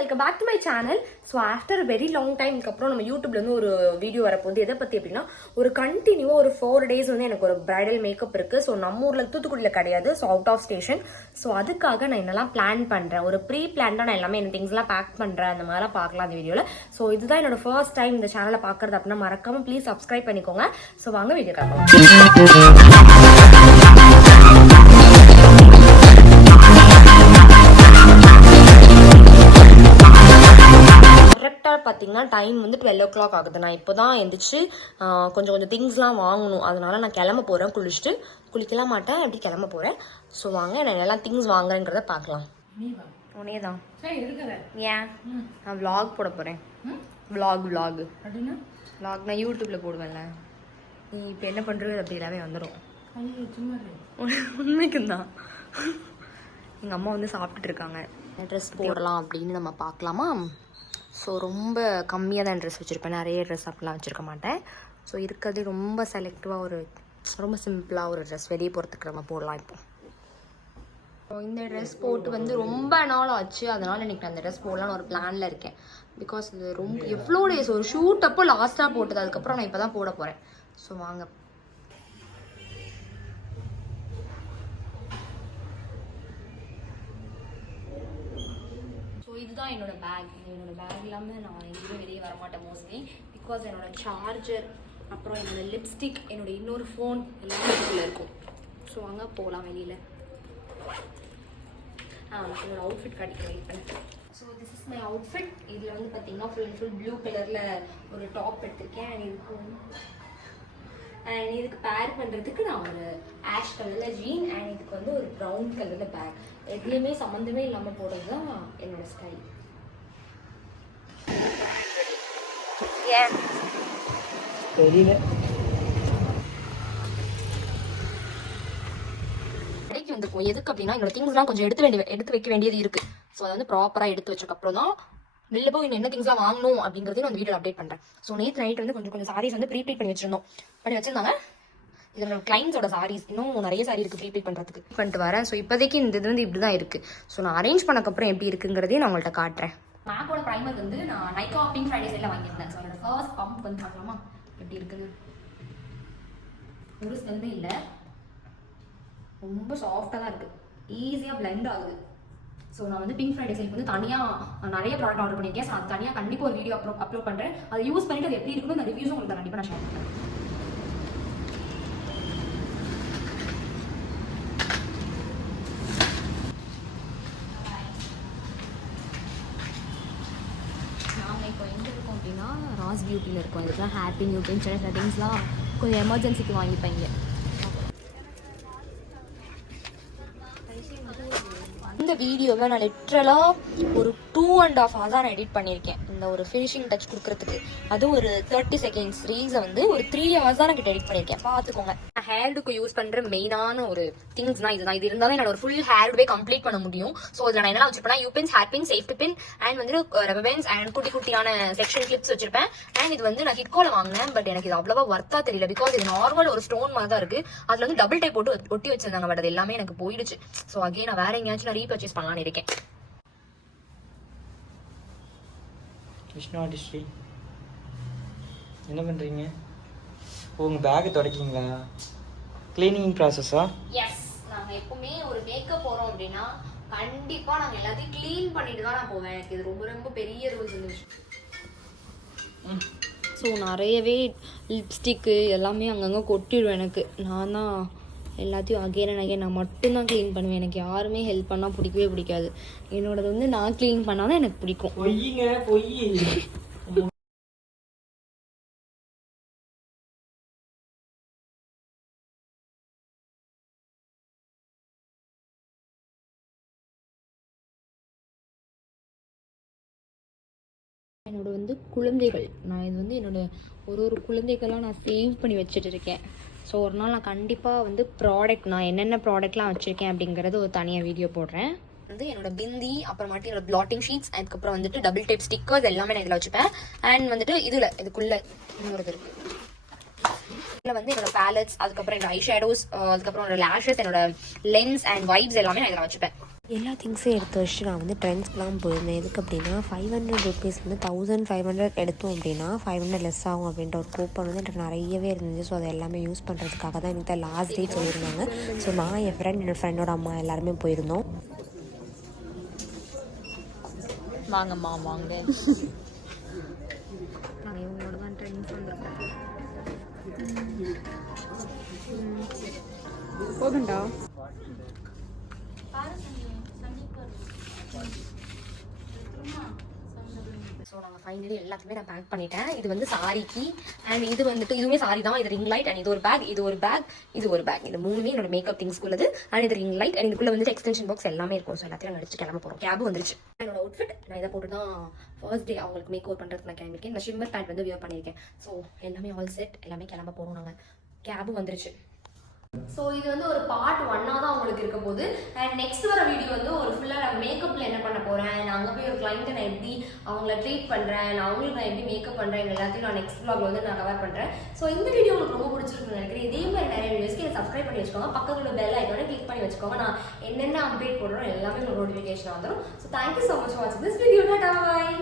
Welcome back to my channel. So after very long டைம்க்கு அப்புறம் நம்ம யூடியூப்ல இருந்து ஒரு வீடியோ வரப்போகுது. எதை பத்தி அப்படின்னா, ஒரு கண்டினியூவா ஒரு 4 days வந்து எனக்கு ஒரு பிரைடல் மேக்கப் இருக்கு. ஸோ நம்ம ஊர்ல தூத்துக்குடியில கிடையாது, so out of station. So அதுக்காக நான் என்னெல்லாம் பிளான் பண்றேன், ஒரு ப்ரீ பிளான்டா நான் எல்லாமே இந்த திங்ஸ்லாம் பேக் பண்றேன், அந்த மாதிரிலாம் பார்க்கலாம் அந்த வீடியோல. ஸோ இதுதான் என்னோட ஃபர்ஸ்ட் டைம் இந்த சேனலை பார்க்கறது அப்படின்னா மறக்காம ப்ளீஸ் சப்ஸ்கிரைப் பண்ணிக்கோங்க. ஸோ வாங்க வீடியோ பார்க்கலாம். பார்த்தீங்கன்னா டைம் வந்து 12 o'clock ஆகுது. நான் இப்போ தான் எந்திரிச்சு கொஞ்சம் திங்ஸ்லாம் வாங்கணும். அதனால நான் கிளம்ப போகிறேன். குளிக்கலாம் மாட்டேன், அப்படி கிளம்ப போகிறேன். ஸோ வாங்க நான் எல்லாம் திங்ஸ் வாங்குறேங்கிறத பார்க்கலாம். உனே தான் ஏன் நான் விளாக் போட போகிறேன். விளாக் நான் யூடியூப்பில் போடுவேன்ல. நீ இப்போ என்ன பண்ணுறது அப்படி எல்லாமே வந்துடும். உண்மைக்கும் தான். எங்கள் அம்மா வந்து சாப்பிட்டுட்டு இருக்காங்க. ட்ரெஸ் போடலாம் அப்படின்னு நம்ம பார்க்கலாமா? ஸோ ரொம்ப கம்மியாக தான் ட்ரெஸ் வச்சுருப்பேன், நிறைய ட்ரெஸ் அப்படிலாம் வச்சுருக்க மாட்டேன். ஸோ இருக்கிறது ரொம்ப செலக்டிவாக ரொம்ப சிம்பிளாக ஒரு ட்ரெஸ் வெளியே போகிறதுக்கு நம்ம போடலாம். இப்போ இந்த ட்ரெஸ் போட்டு வந்து ரொம்ப நாள் ஆச்சு, அதனால் இன்றைக்கி நான் அந்த ட்ரெஸ் போடலான்னு ஒரு பிளானில் இருக்கேன். பிகாஸ் இது ரொம்ப எவ்வளோ டேஸ் ஒரு ஷூட் அப்போ லாஸ்ட்டாக போட்டது, அதுக்கப்புறம் நான் இப்போ தான் போட போகிறேன். ஸோ வாங்க. இதுதான் என்னோட பேக். என்னோட பேக் இல்லாமல் நான் எங்கேயுமே வெளியே வரமாட்டேன் மோஸ்ட்லி. பிகாஸ் என்னோட சார்ஜர், அப்புறம் என்னோட லிப்ஸ்டிக், என்னோட இன்னொரு ஃபோன் எல்லாமே இதுக்குள்ளே இருக்கும். ஸோ அங்கே போகலாம் வெளியில். என்னோட அவுட்ஃபிட் காட்டிக்க வெயிட் பண்ணேன். So this is my outfit. இதில் வந்து பார்த்தீங்கன்னா ஃபுல் ப்ளூ கலரில் ஒரு டாப் எடுத்திருக்கேன். அண்ட் இதுக்கு பேர் பண்ணுறதுக்கு நான் ஒரு ஆஷ் கலரில் ஜீன், அண்ட் இதுக்கு வந்து ஒரு ப்ரௌன் கலரில் பேக். எதுலேயுமே சம்மந்தமே இல்லாமல் போடுறது தான் என்னோட ஸ்டைல். ஏன் தெரியல. கடைக்கு வந்துருக்கும். எதுக்கு அப்படின்னா, என்னோட திங்ஸ்லாம் கொஞ்சம் எடுத்து வைக்க வேண்டியது இருக்குது. ஸோ அதை வந்து ப்ராப்பராக எடுத்து வச்சதுக்கப்புறம் தான் வெளில போய் என்ன திங்ஸ்லாம் வாங்கணும் அப்படிங்கிறதையும் நான் வீடியோ அப்டேட் பண்ணுறேன். ஸோ நேற்று நைட் வந்து கொஞ்சம் சாரீஸ் வந்து ப்ரீப்ளீட் பண்ணி வச்சிருந்தாங்க. இது நம்ம கிளைண்ட்ஸோட சாரீஸ், இன்னும் நிறைய சாரி இருக்குது ப்ரீப்ளீட் பண்ணுறதுக்கு. பண்ணிட்டு வரேன். ஸோ இப்போதைக்கு இந்த இது வந்து இப்படி தான் இருக்குது. ஸோ நான் அரேஞ்ச் பண்ணக்கப்புறம் எப்படி இருக்குங்கிறதையும் நான் உங்கள்கிட்ட காட்டுறேன். மேக்கோட ப்ரைமர் வந்து நான் நைக்கா பிங்க் ஃப்ரைடே சைடில் வாங்கியிருந்தேன். ஸோ அதோட ஃபர்ஸ்ட் பம்ப் வந்து பார்க்கலாமா எப்படி இருக்குன்னு. ஒரு ஸ்மெல்மே இல்லை, ரொம்ப சாஃப்டாக தான் இருக்குது, ஈஸியாக பிளெண்ட் ஆகுது. ஸோ நான் வந்து பிங்க் ஃப்ரைடே சேலுக்கு வந்து தனியாக நிறைய ப்ராடக்ட் ஆர்டர் பண்ணியிருக்கேன். ஸோ அது தனியாக கண்டிப்பாக ஒரு வீடியோ அப்லோட் பண்ணுறேன். அதை யூஸ் பண்ணிட்டு அது எப்படி இருக்குன்னு அந்த ரிவ்யூஸும் உங்களுக்கு கண்டிப்பாக நான் ஷேர் பண்ணுறேன். நாங்கள் இப்போ எங்கே இருக்கோம் அப்படின்னா ராஸ் பியூட்டியில் இருக்கோம். இதுதான் ஹேப்பி நியூ பின் சின்ன செட்டிங்ஸ்லாம் கொஞ்சம் எமர்ஜென்சிக்கு வாங்கிப்பாங்க. இந்த வீடியோவை நான் லிட்ரலாக ஒரு 2.5 hours தான் நான் எடிட் பண்ணியிருக்கேன். இந்த ஒரு ஃபினிஷிங் டச் கொடுக்கறதுக்கு அது ஒரு 30 seconds ரீல்ஸை வந்து ஒரு 3 hours தான் நான் எடிட் பண்ணியிருக்கேன். பார்த்துக்கோங்க. நான் ஹேர்டுக்கு யூஸ் பண்ணுற மெயினான ஒரு திங்ஸ் தான் இதுதான். இது இருந்தாலும் என்னோட ஒரு ஃபுல் ஹேர்டுவே கம்ப்ளீட் பண்ண முடியும். ஸோ அதில் நான் என்ன வச்சிருப்பேன், U pins, hair pin, safety pin, and வந்து ரப்பர் அண்ட் குட்டியான செக்ஷன் கிளிப்ஸ் வச்சிருப்பேன். அண்ட் இது வந்து நான் ஹிட்கோல வாங்கினேன். பட் எனக்கு இது அவ்வளவா ஒர்த்தா தெரியல. பிகாஸ் இது நார்மல் ஒரு ஸ்டோன் மாதிரி தான் இருக்கு. அதுல வந்து டபுள் டைப் போட்டு ஒட்டி வச்சிருந்தாங்க. பட் அது எல்லாமே எனக்கு போயிடுச்சு. ஸோ அகே நான் வேற எங்கேயாச்சும் நான் ரீபர்ச்சேஸ் பண்ணலான்னு இருக்கேன். விஷ்ணு ஆர்டிஸ்ட்ரி என்ன பண்ணுறீங்க? உங்கள் பேக்கை தொடக்கிங்களா? கிளீனிங் ப்ராசஸா? எஸ். நாங்கள் எப்பவுமே ஒரு மேக்கப் போகிறோம் அப்படின்னா கண்டிப்பாக நாங்கள் எல்லாத்தையும் க்ளீன் பண்ணிட்டு தான் நான் போவேன். எனக்கு இது ரொம்ப பெரிய ரூல்ஸ் இருந்துச்சு. ஸோ நிறையவே லிப்ஸ்டிக்கு எல்லாமே அங்கங்கே கொட்டிடுவேன். எனக்கு நான் தான் எல்லாத்தையும் அகைன் நான் மட்டும்தான் க்ளீன் பண்ணுவேன். எனக்கு யாருமே ஹெல்ப் பண்ணால் பிடிக்காது. என்னோடது வந்து நான் க்ளீன் பண்ணால் தான் எனக்கு பிடிக்கும். என்னோட வந்து குழந்தைகள், நான் இது வந்து என்னோட ஒரு குழந்தைகளாக நான் சேவ் பண்ணி வச்சுட்டு இருக்கேன். ஸோ ஒரு நாள் நான் கண்டிப்பாக வந்து நான் என்னென்ன ப்ராடக்ட்லாம் வச்சுருக்கேன் அப்படிங்கிறது ஒரு தனியாக வீடியோ போடுறேன். வந்து என்னோட பிந்தி, அப்புறமாட்டி என்னோட பிளாட்டிங் ஷீட்ஸ், அதுக்கப்புறம் வந்துட்டு டபுள் டைப் ஸ்டிக்கர்ஸ் எல்லாமே நான் இதில் வச்சுப்பேன். அண்ட் வந்துட்டு இதுக்குள்ளே இன்னொரு இருக்குது. இதில் வந்து என்னோட பேலட்ஸ், அதுக்கப்புறம் என்னோட ஐ ஷேடோஸ், அதுக்கப்புறம் என்னோட லேஷஸ், என்னோட லென்ஸ் அண்ட் வைப்ஸ் எல்லாமே நான் இதில் வச்சுப்பேன். எல்லா திங்ஸையும் எடுத்து வச்சுட்டு நான் வந்து ட்ரெண்ட்ஸ்க்குலாம் போயிருந்தேன். எதுக்கு அப்படின்னா 500 ருபீஸ் வந்து 1500 எடுத்தோம் அப்படின்னா 500 லெஸ் ஆகும் அப்படின்ற ஒரு கூப்பன் வந்து எனக்கு நிறையவே இருந்துச்சு. ஸோ அதை எல்லாமே யூஸ் பண்ணுறதுக்காக தான் எனக்கு லாஸ்ட் டே சொல்லியிருந்தாங்க. ஸோ நான் என் ஃப்ரெண்டோட அம்மா எல்லாருமே போயிருந்தோம். வாங்கம்மா வாங்க. நாங்கள் இவங்களோட தான் ட்ரெண்ட்ஸ் வந்துருக்கோம். போதுண்டா. ஸோ நாங்கள் ஃபைனலி எல்லாத்தையுமே நான் பேக் பண்ணிட்டேன். இது வந்து சாரிக்கு அண்ட் இது வந்துட்டு இதுவுமே சாரி தான். இது ரிங் லைட் அண்ட் இது ஒரு பேக், இது ஒரு பேக், இது ஒரு பேக். இது மூணுமே என்னோட மேக்கப் திங்ஸ்க்கு உள்ளது. அண்ட் இது ரிங் லைட் அண்ட் இதுக்குள்ள வந்து எக்ஸ்டென்ஷன் பாக்ஸ் எல்லாமே இருக்கும். ஸோ எல்லாத்தையும் நாங்கள் அடிச்சு கிளம்ப போகிறோம். கேபும் வந்துருச்சு. என்னோட அவுட்ஃபிட் நான் இதை போட்டு தான் ஃபர்ஸ்ட் டே அவங்களுக்கு மேக் ஓவர் பண்ணுறதுக்கு நான் கிளம்பிருக்கேன். இந்த ஷிம்மர் பேண்ட் வந்து வியர் பண்ணியிருக்கேன். ஸோ எல்லாமே ஆல் செட், எல்லாமே கிளம்ப போகிறோம். நாங்கள் கேபும் வந்துருச்சு. ஸோ இது வந்து ஒரு பார்ட் 1ஆக தான் உங்களுக்கு இருக்க போகுது. அண்ட் நெக்ஸ்ட் வர வீடியோ வந்து ஒரு ஃபுல்லாக நான் மேக்கப்பில் என்ன பண்ண போகிறேன், நான் அங்கே போய் ஒரு கிளைண்ட்டை நான் எப்படி அவங்கள ட்ரீட் பண்ணுறேன், நான் அவங்களுக்கு நான் எப்படி மேக்கப் பண்ணுறேன், எல்லாத்தையும் நான் நெக்ஸ்ட் vlog வந்து நான் கவர் பண்ணுறேன். ஸோ இந்த வீடியோ உங்களுக்கு ரொம்ப பிடிச்சிருக்குன்னு நினைக்கிறேன். இதே மாதிரி நிறைய வீடியோஸ்க்கு இதை சப்ஸ்கிரைப் பண்ணி வச்சுக்கோங்க. பக்கத்தில் பெல் ஐக்கானை கிளிக் பண்ணி வச்சுக்கோங்க. நான் என்னென்ன அப்டேட் போடுறோம் எல்லாமே உங்களுக்கு நோட்டிஃபிகேஷன் வந்துடும். So thank you so much for வாட்சிங் திஸ் வீடியோ. டாடா பாய்.